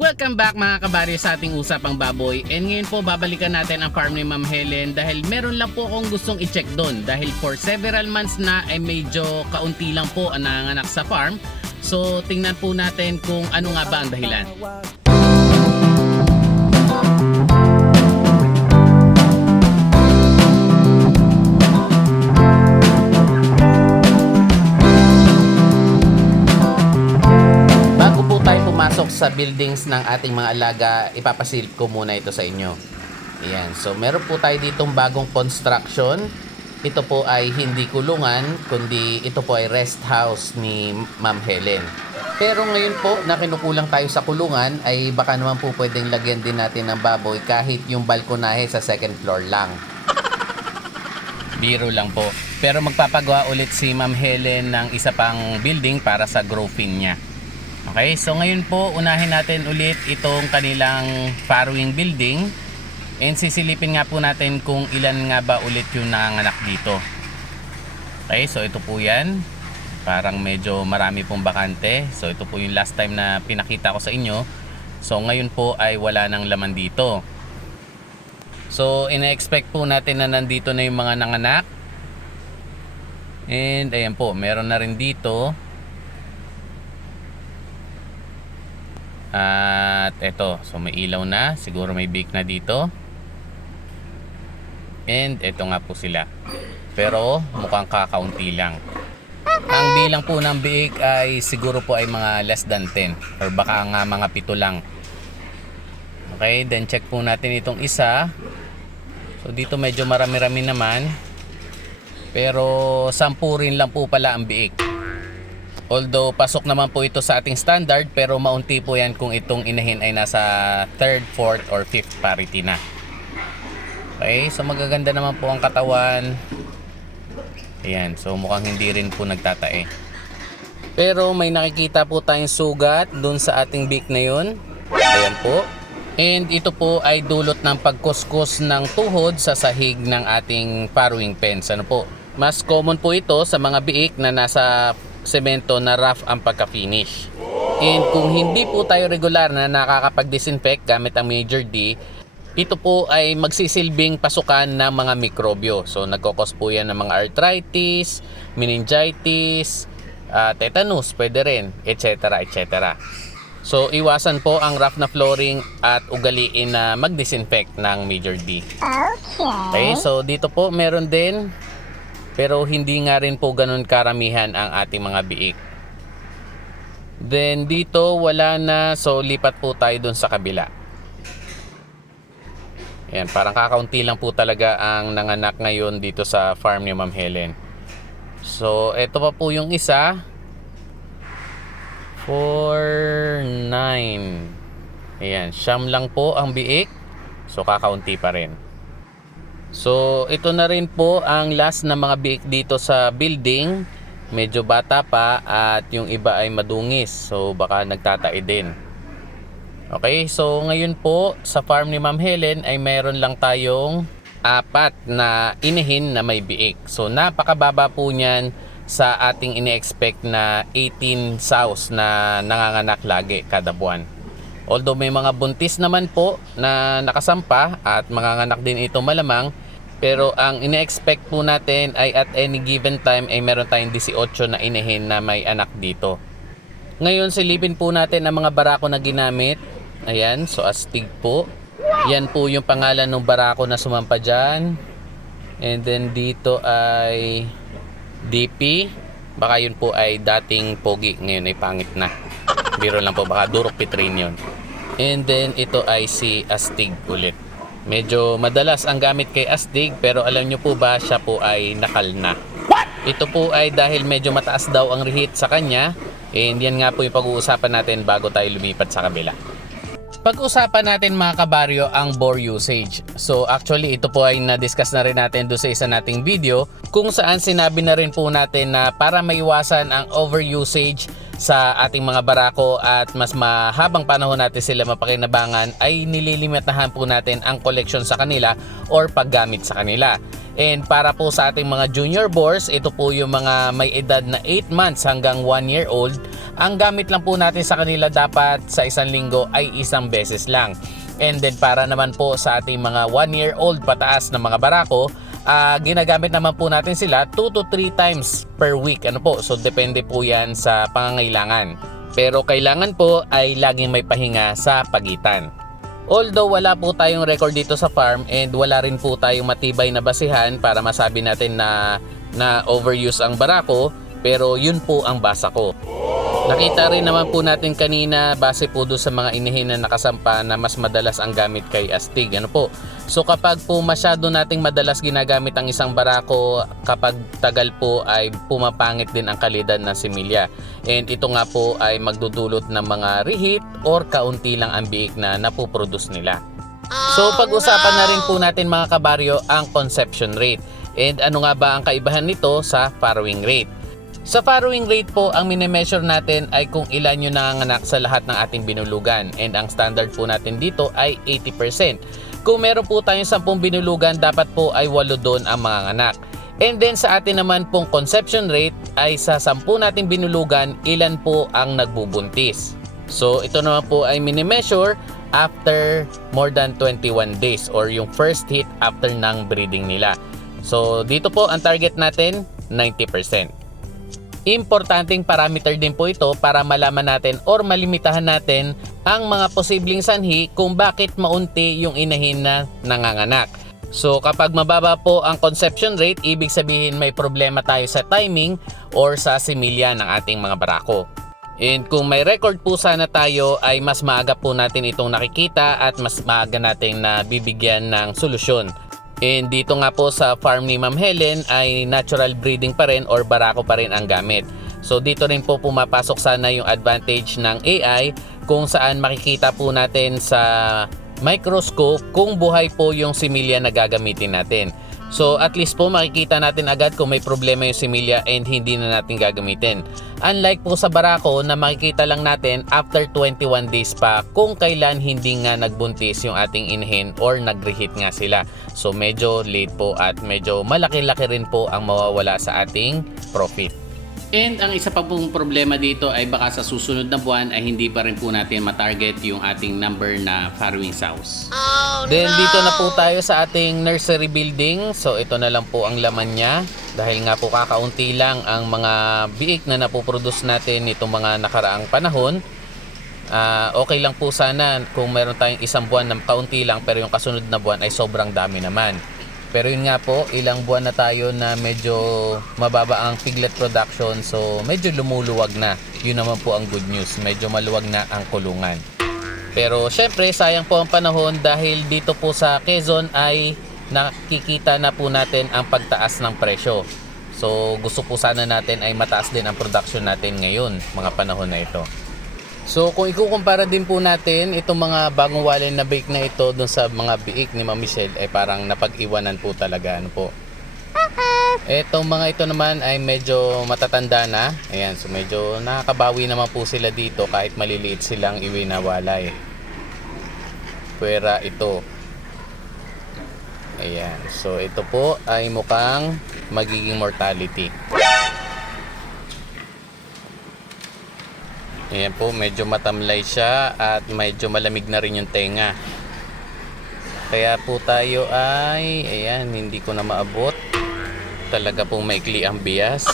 Welcome back mga kabaryo sa ating usapang baboy. And ngayon po babalikan natin ang farm ni Ma'am Helen dahil meron lang po akong gustong i-check doon. Dahil for several months na ay medyo kaunti lang po ang nanganak sa farm. So tingnan po natin kung ano nga ba ang dahilan. Sa buildings ng ating mga alaga, ipapasilip ko muna ito sa inyo. Ayan, so meron po tayo ditong bagong construction. Ito po ay hindi kulungan, kundi ito po ay rest house ni Ma'am Helen. Pero ngayon po, na kinukulang tayo sa kulungan, ay baka naman po pwedeng lagyan din natin ng baboy kahit yung balkonahe sa second floor lang. Biro lang po. Pero magpapagawa ulit si Ma'am Helen ng isa pang building para sa growing niya. Okay, so ngayon po unahin natin ulit itong kanilang farrowing building and sisilipin nga po natin kung ilan nga ba ulit yung nanganak dito. Okay, so ito po yan. Parang medyo marami pong bakante. So ito po yung last time na pinakita ko sa inyo. So ngayon po ay wala nang laman dito. So ina-expect po natin na nandito na yung mga nanganak. And ayan po, meron na rin dito. At eto, so may ilaw na, siguro may bake na dito. And eto nga po sila. Pero mukhang kakaunti lang. Ang bilang po ng biik ay siguro po ay mga less than 10 or baka nga mga pito lang. Okay, then check po natin itong isa. So dito medyo marami-rami naman. Pero sampu rin lang po pala ang biik. Although pasok naman po ito sa ating standard pero maunti po yan kung itong inahin ay nasa third, fourth or fifth parity na. Okay, so magaganda naman po ang katawan. Ayan, so mukhang hindi rin po nagtatae. Pero may nakikita po tayong sugat dun sa ating beak na yun. Ayan po. And ito po ay dulot ng pagkuskus ng tuhod sa sahig ng ating farrowing pens. Ano po? Mas common po ito sa mga biik na nasa semento na rough ang pagka-finish. And kung hindi po tayo regular na nakakapag-disinfect gamit ang Major D, ito po ay magsisilbing pasukan ng mga mikrobyo. So nagkokos po yan ng mga arthritis, meningitis, ah, tetanus, pwede rin, etc. etc. So iwasan po ang rough na flooring at ugaliin na mag-disinfect ng Major D. Okay, so dito po meron din pero hindi nga rin po ganun karamihan ang ating mga biik. Then dito wala na so lipat po tayo dun sa kabila. Ayan, parang kakaunti lang po talaga ang nanganak ngayon dito sa farm ni Ma'am Helen. So, eto pa po yung isa. 4, 9. Ayan, siyam lang po ang biik. So, kakaunti pa rin. So, ito na rin po ang last na mga biik dito sa building. Medyo bata pa at yung iba ay madungis. So, baka nagtatae din. Okay, so ngayon po sa farm ni Ma'am Helen ay mayroon lang tayong apat na inihin na may biik. So napakababa po niyan sa ating ini-expect na 18 sows na nanganganak lagi kada buwan. Although may mga buntis naman po na nakasampa at manganganak din ito malamang, pero ang ine-expect po natin ay at any given time ay meron tayong 18 na inihin na may anak dito. Ngayon silipin po natin ang mga barako na ginamit. Ayan, so astig po. Yan po yung pangalan ng barako na sumampa dyan. And then dito ay DP. Baka yun po ay dating pogi. Ngayon ay pangit na. Biro lang po, baka durok pitrin yun. And then ito ay si Astig ulit. Medyo madalas ang gamit kay Astig pero alam nyo po ba siya po ay nakal na. Ito po ay dahil medyo mataas daw ang reheat sa kanya. And yan nga po yung pag-uusapan natin bago tayo lumipat sa kabila. Pag-usapan natin mga kabaryo ang bore usage. So actually ito po ay na-discuss na rin natin doon sa isa nating video kung saan sinabi na rin po natin na para maiwasan ang overusage sa ating mga barako at mas mahabang panahon natin sila mapakinabangan ay nililimitahan po natin ang collection sa kanila or paggamit sa kanila. And para po sa ating mga junior boars, ito po yung mga may edad na 8 months hanggang 1 year old Ang gamit lang po natin sa kanila dapat sa isang linggo ay isang beses lang. And then para naman po sa ating mga 1 year old pataas na mga barako, ah, ginagamit naman po natin sila 2 to 3 times per week. Ano po? So depende po yan sa pangangailangan. Pero kailangan po ay laging may pahinga sa pagitan. Although wala po tayong record dito sa farm and wala rin po tayong matibay na basihan para masabi natin na na overuse ang barako, pero yun po ang basa ko. Nakita rin naman po natin kanina base po doon sa mga inihin na nakasampa na mas madalas ang gamit kay Astig. Ano po? So kapag po masyado nating madalas ginagamit ang isang barako, kapag tagal po ay pumapangit din ang kalidad ng similya. And ito nga po ay magdudulot ng mga reheat or kaunti lang ang biik na napoproduce nila. So pag-usapan na rin po natin mga kabaryo ang conception rate. And ano nga ba ang kaibahan nito sa farrowing rate? Sa farrowing rate po, ang minimeasure natin ay kung ilan yung nanganganak sa lahat ng ating binulugan. And ang standard po natin dito ay 80%. Kung meron po tayong 10 binulugan, dapat po ay 8 doon ang mga anak. And then sa atin naman pong conception rate ay sa 10 nating binulugan, ilan po ang nagbubuntis. So ito naman po ay minimeasure after more than 21 days or yung first hit after ng breeding nila. So dito po ang target natin 90%. Importanteng parameter din po ito para malaman natin or malimitahan natin ang mga posibleng sanhi kung bakit maunti yung inahin na nanganganak. So kapag mababa po ang conception rate, ibig sabihin may problema tayo sa timing or sa similya ng ating mga barako. And kung may record po sana tayo ay mas maaga po natin itong nakikita at mas maaga nating nabibigyan ng solusyon. And dito nga po sa farm ni Ma'am Helen ay natural breeding pa rin or barako pa rin ang gamit. So dito rin po pumapasok sana yung advantage ng AI kung saan makikita po natin sa microscope kung buhay po yung similya na gagamitin natin. So at least po makikita natin agad kung may problema yung similya and hindi na natin gagamitin. Unlike po sa barako na makikita lang natin after 21 days pa kung kailan hindi nga nagbuntis yung ating inhen or nag-reheat nga sila. So medyo late po at medyo malaki-laki rin po ang mawawala sa ating profit. And ang isa pa pong problema dito ay baka sa susunod na buwan ay hindi pa rin po natin matarget yung ating number na farrowing sows. Then dito na po tayo sa ating nursery building. So ito na lang po ang laman niya. Dahil nga po kakaunti lang ang mga biik na napoproduce natin itong mga nakaraang panahon. Ah, okay lang po sana kung meron tayong isang buwan na kaunti lang pero yung kasunod na buwan ay sobrang dami naman. Pero yun nga po, ilang buwan na tayo na medyo mababa ang piglet production so medyo lumuluwag na. Yun naman po ang good news, medyo maluwag na ang kulungan. Pero syempre sayang po ang panahon dahil dito po sa Quezon ay nakikita na po natin ang pagtaas ng presyo. So gusto po sana natin ay mataas din ang production natin ngayon, mga panahon na ito. So kung ikukumpara din po natin itong mga bagong wallen na bake na ito dun sa mga biik ni Ma'am Michelle ay parang napag-iwanan po talaga ano po. Etong mga ito naman ay medyo matatanda na. Ayan, so medyo nakakabawi naman po sila dito kahit maliliit silang iwi na walay. Pwera ito. Ayan, so ito po ay mukhang magiging mortality. Ayan po, medyo matamlay siya at medyo malamig na rin yung tenga. Kaya po tayo ay, ayan, hindi ko na maabot. Talaga po maikli ang bias.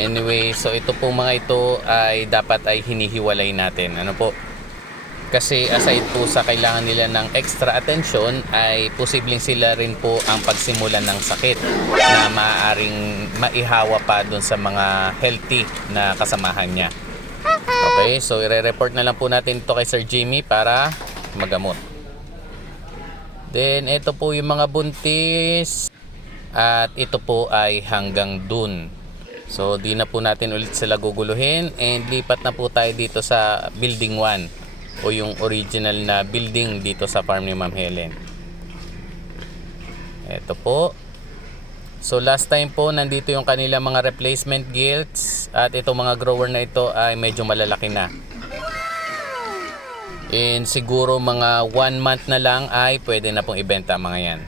Anyway, so ito po mga ito ay dapat ay hinihiwalay natin. Ano po? Kasi aside po sa kailangan nila ng extra attention ay posibleng sila rin po ang pagsimulan ng sakit na maaaring maihawa pa doon sa mga healthy na kasamahan niya. Okay, so ire-report na lang po natin ito kay Sir Jimmy para magamot. Then, ito po yung mga buntis. At ito po ay hanggang dun. So, di na po natin ulit sila guguluhin. And lipat na po tayo dito sa building 1. O yung original na building dito sa farm ni Ma'am Helen. Ito po. So last time po nandito yung kanilang mga replacement gilts at itong mga grower na ito ay medyo malalaki na. And siguro mga 1 month na lang ay pwede na pong ibenta mga yan.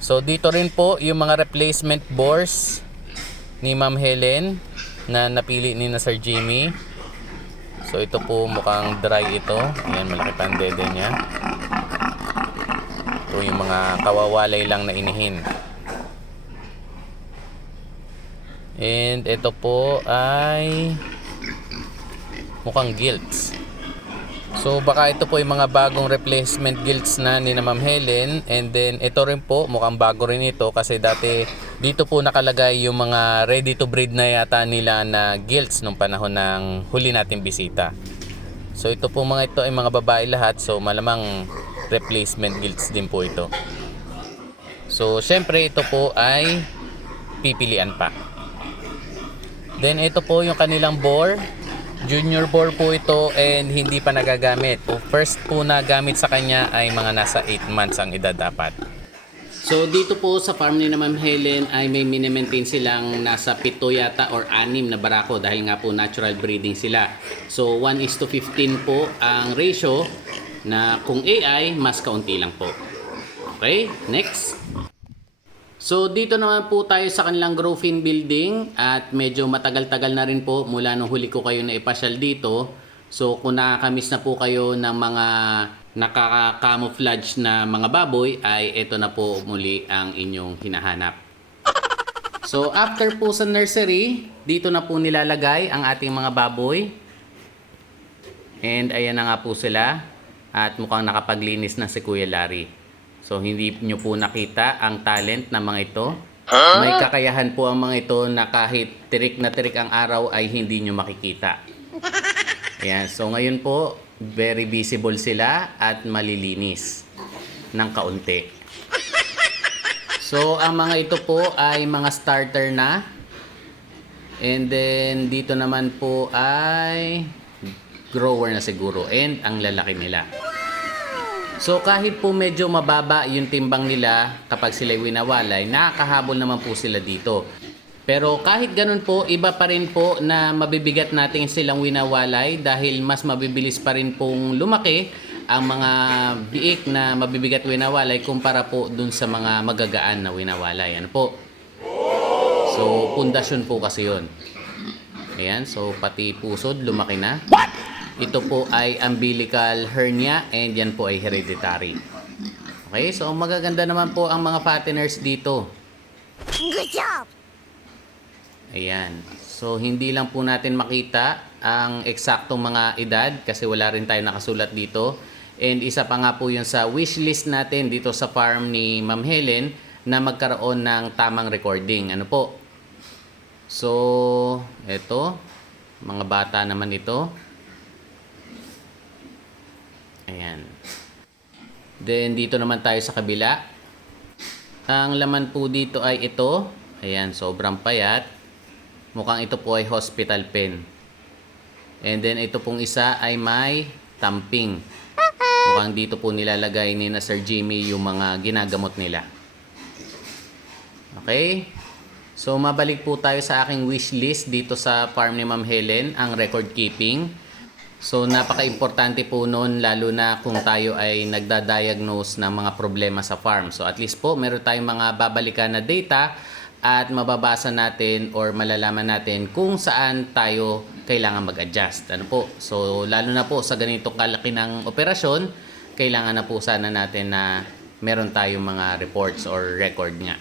So dito rin po yung mga replacement bores ni Ma'am Helen. na napili ni na Sir Jimmy. So ito po mukhang dry ito. Ayan, malaki pa ang dede niya. Ito yung mga kawawalay lang na inihin. And ito po ay mukhang gilts. So baka ito po yung mga bagong replacement gilts na ni na Ma'am Helen and then ito rin po mukhang bago rin ito kasi dati dito po nakalagay yung mga ready to breed na yata nila na gilts nung panahon ng huli nating bisita. So ito po mga ito ay mga babae lahat so malamang replacement gilts din po ito. So syempre ito po ay pipilian pa. Then ito po yung kanilang bore. Junior bore po ito and hindi pa nagagamit. First po na gamit sa kanya ay mga nasa 8 months ang edad dapat. So dito po sa farm ni na Ma'am Helen ay may mini-maintain silang nasa 7 yata or 6 na barako dahil nga po natural breeding sila. So 1 is to 15 po ang ratio na kung AI mas kaunti lang po. Okay, next. So dito naman po tayo sa kanilang Growfin building at medyo matagal-tagal na rin po mula nung huli ko kayo na ipasyal dito. So kung nakakamiss na po kayo ng mga nakaka-camouflage na mga baboy ay ito na po muli ang inyong hinahanap. So after po sa nursery, dito na po nilalagay ang ating mga baboy. And ayan na nga po sila at mukhang nakapaglinis na si Kuya Larry. So hindi nyo po nakita ang talent ng mga ito. May kakayahan po ang mga ito na kahit tirik na tirik ang araw ay hindi nyo makikita. Ayan, so ngayon po, very visible sila at malilinis ng kaunti. So ang mga ito po ay mga starter na. And then dito naman po ay grower na siguro and ang lalaki nila. So kahit po medyo mababa yung timbang nila kapag sila winawalay, nakakahabol naman po sila dito. Pero kahit ganun po, iba pa rin po na mabibigat natin silang winawalay dahil mas mabibilis pa rin pong lumaki ang mga biik na mabibigat winawalay kumpara po dun sa mga magagaan na winawalay. Ano po? So, pundasyon po kasi yon. Ayan, so pati pusod lumaki na. Ito po ay umbilical hernia and yan po ay hereditary. Okay, so magaganda naman po ang mga fatteners dito. Good job! Ayan. So, hindi lang po natin makita ang eksaktong mga edad kasi wala rin tayo nakasulat dito. And isa pa nga po yun sa wishlist natin dito sa farm ni Ma'am Helen na magkaroon ng tamang recording. Ano po? So, eto. Mga bata naman ito. Ayan. Then, dito naman tayo sa kabila. Ang laman po dito ay ito. Ayan, sobrang payat. Mukhang ito po ay hospital pen. And then, ito pong isa ay may tamping. Mukhang dito po nilalagay ni na Sir Jimmy yung mga ginagamot nila. Okay? So, mabalik po tayo sa aking wish list dito sa farm ni Ma'am Helen, ang record keeping. So, napaka-importante po noon lalo na kung tayo ay nagda-diagnose ng mga problema sa farm. So, at least po, meron tayong mga babalikan na data at mababasa natin or malalaman natin kung saan tayo kailangan mag-adjust. Ano po? So, lalo na po sa ganitong kalaki ng operasyon, kailangan na po sana natin na meron tayong mga reports or record nga.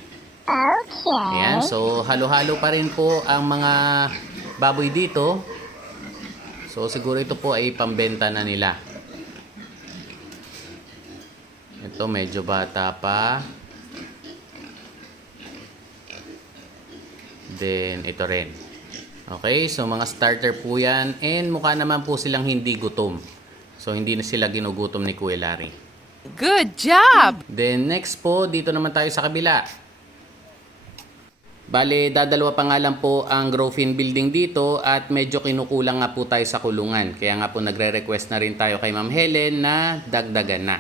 Okay. Ayan, so halo-halo pa rin po ang mga baboy dito. So siguro ito po ay pambenta na nila. Ito medyo bata pa. Then ito rin. Okay, so mga starter po yan. And mukha naman po silang hindi gutom. So hindi na sila ginugutom ni Kuya Larry. Good job! Then next po, dito naman tayo sa kabila. Bale, dadalawa pa nga lang po ang Growfin building dito at medyo kinukulang nga po tayo sa kulungan. Kaya nga po nagre-request na rin tayo kay Ma'am Helen na dagdagan na.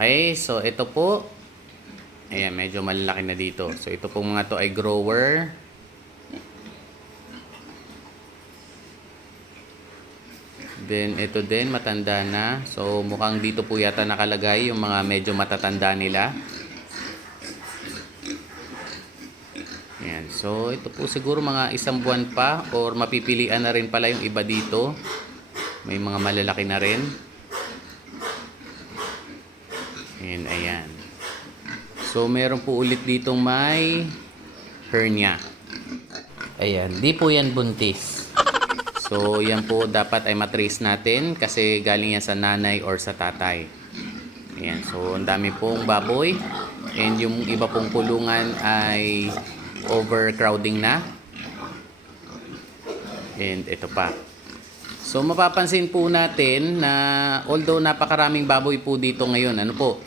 Okay, so ito po. Ayan, medyo malalaki na dito. So ito po mga to ay grower. Then ito din matanda na. So mukhang dito po yata nakalagay yung mga medyo matatanda nila. Ayan. So ito po siguro mga isang buwan pa or mapipilian na rin pala yung iba dito. May mga malalaki na rin. And ayan. So, meron po ulit ditong may hernia. Ayan, di po yan buntis. So, yan po dapat ay matrace natin kasi galing yan sa nanay or sa tatay. Ayan, so ang dami pong baboy and yung iba pong kulungan ay overcrowding na. And ito pa. So mapapansin po natin na although napakaraming baboy po dito ngayon, ano po,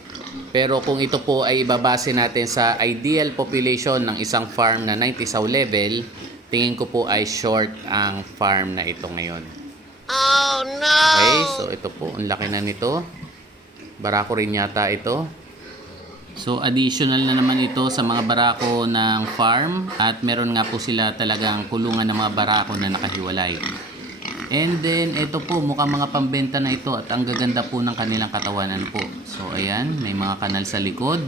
pero kung ito po ay ibabase natin sa ideal population ng isang farm na 90 saw level, tingin ko po ay short ang farm na ito ngayon. Oh no! Okay, so ito po, ang laki na nito. Barako rin yata ito. So additional na naman ito sa mga barako ng farm at meron nga po sila talagang kulungan ng mga barako na nakahiwalay. And then ito po mukhang mga pambenta na ito at ang gaganda po ng kanilang katawan ano po. So ayan, may mga kanal sa likod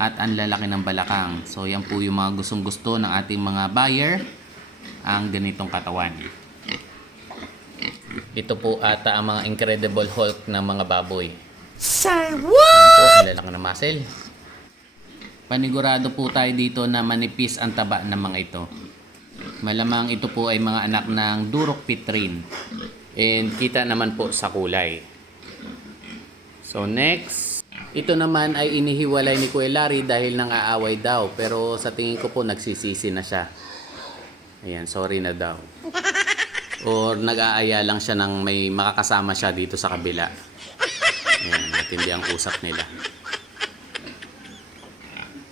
at ang lalaki ng balakang. So yan po yung mga gustong gusto ng ating mga buyer ang ganitong katawan. Ito po ata ang mga Incredible Hulk ng mga baboy. Sir, Yan po, ang lalaki ng muscle. Panigurado po tayo dito na manipis ang taba ng mga ito. Malamang ito po ay mga anak ng Durok Pitrin. And kita naman po sa kulay. So next, ito naman ay inihiwalay ni Kuya Larry dahil nang-aaway daw. Pero sa tingin ko po nagsisisi na siya. Ayan, sorry na daw. Or nag-aaya lang siya ng may makakasama siya dito sa kabila. Ayan, matindi ang usap nila.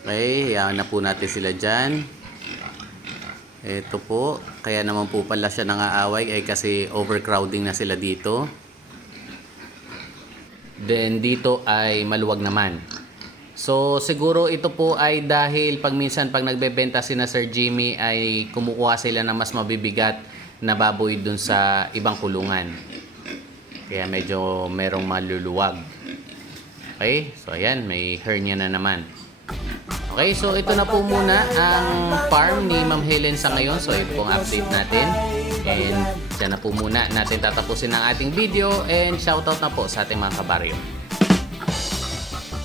Okay, hayaan na po natin sila dyan. Ito po, kaya naman po pala siya nangaaway ay kasi overcrowding na sila dito. Then dito ay maluwag naman. So siguro ito po ay dahil pag minsan pag nagbebenta si na Sir Jimmy ay kumukuha sila ng mas mabibigat na baboy dun sa ibang kulungan. Kaya medyo merong maluluwag. Okay, so ayan, may hernia na naman. Okay, so ito na po muna ang farm ni Ma'am Helen sa ngayon. So ito pong update natin. And dyan na po muna natin tatapusin ang ating video and shoutout na po sa ating mga kabaryo.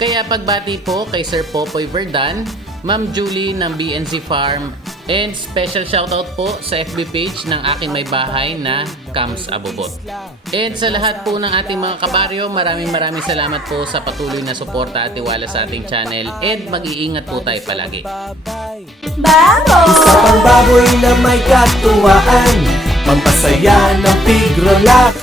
Kaya pagbati po kay Sir Popoy Verdan, Ma'am Julie ng BNC Farm, and special shoutout po sa FB page ng aking may bahay na Cams Abobot. And sa lahat po ng ating mga kabaryo, maraming maraming salamat po sa patuloy na suporta at tiwala sa ating channel and mag-iingat po tayo palagi. Isa pang baboy na may katuwaan Pampasaya ng tigrolak